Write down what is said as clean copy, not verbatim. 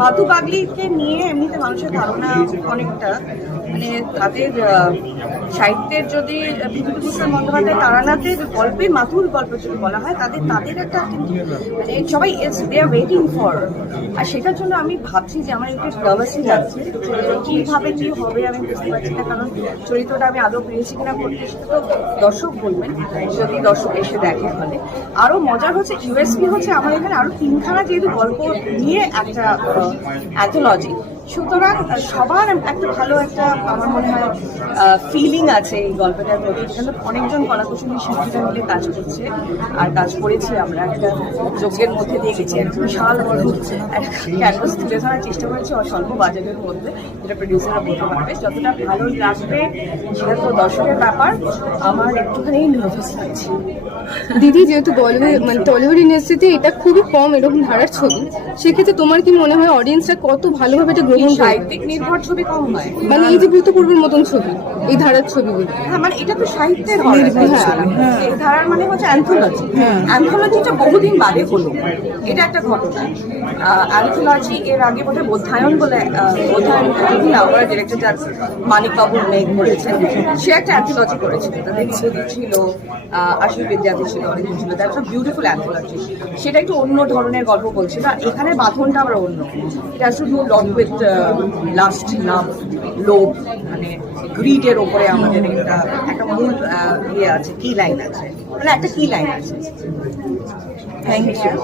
মাধু পাগলিকে নিয়ে এমনিতে মানুষের ধারণা অনেকটা মানে তাদের সাহিত্যের যদি বিভূতিভূষণ বন্দ্যোপাধ্যায় তারানাথের গল্পে মাধুর গল্প যদি বলা হয় তাদের একটা কিন্তু মানে সবাই দে আর ওয়েটিং ফর। আর সেটার জন্য আমি ভাবছি যে আমার একটু নার্ভাসই লাগছে কীভাবে কী হবে আমি বুঝতে পারছি না, কারণ চরিত্রটা আমি আদৌ পেয়েছি কিনা করতে সেটা তো দর্শক বলবেন, যদি দর্শক এসে দেখে ফলে। আরও মজার হচ্ছে ইউএসপি হচ্ছে আমার এখানে আরও তিনখানা যেহেতু গল্প নিয়ে একটা অ্যান্থোলজি, সুতরাং সবার একটা ভালো একটা আমার মনে হয় ফিলিং আছে এই গল্পটার প্রতি। এখানে অনেকজন কলাকুশলী শিল্পীরা মিলে কাজ করছে আর কাজ করেছি আমরা একটা যজ্ঞের মধ্যে দিয়ে গেছি, একটা বিশাল বড় ক্যানভাস তুলে ধরার চেষ্টা করেছি স্বল্প বাজেটের মধ্যে, যেটা প্রডিউসাররা বলতে পারবে। যতটা ভালো লাগবে সেটা তো দর্শকের ব্যাপার, আমার একটুখানি নার্ভাস লাগছে। দিদি, যেহেতু টলিউড ইন্ডাস্ট্রিতে এটা খুবই কম এরকম ধারার ছবি, সেক্ষেত্রে তোমার কি মনে হয় অডিয়েন্সরা কত ভালোভাবে এটা গ্রহণ করে? সাহিত্যিক নির্ভর ছবি কম হয়, মানে এই যে ভূতপূর্বের মতন ছবি, এই ধারার ছবিগুলো। হ্যাঁ মানে এটা তো সাহিত্যের এই ধারার মানে হচ্ছে অ্যান্থোলজি। অ্যান্থোলজিটা বহুদিন বাদে হলো, এটা একটা ঘটনা। অ্যান্থোলজি এর আগে বোধহয় বোধায়ন বলে বোধায়ন আমরা ডিরেক্টর যার মানিক বাবুর মেঘ করেছেন, সে একটা অ্যান্থোলজি করেছিল, তাদের ছিল আশিক বিদ্যার্থী ছিল, অনেক ছিল, দ্যাটস আ বিউটিফুল অ্যান্থোলজি। সেটা একটু অন্য ধরনের গল্প বলছিল, এখানে বাঁধনটা আবার অন্য। এটা শুধু লট উইথ লাস্ট লাভ লোভ মানে গ্রিডের ওপরে আমাদের একটা মূল ইয়ে আছে, কি লাইন আছে, মানে একটা কি লাইন আছে। Thank you.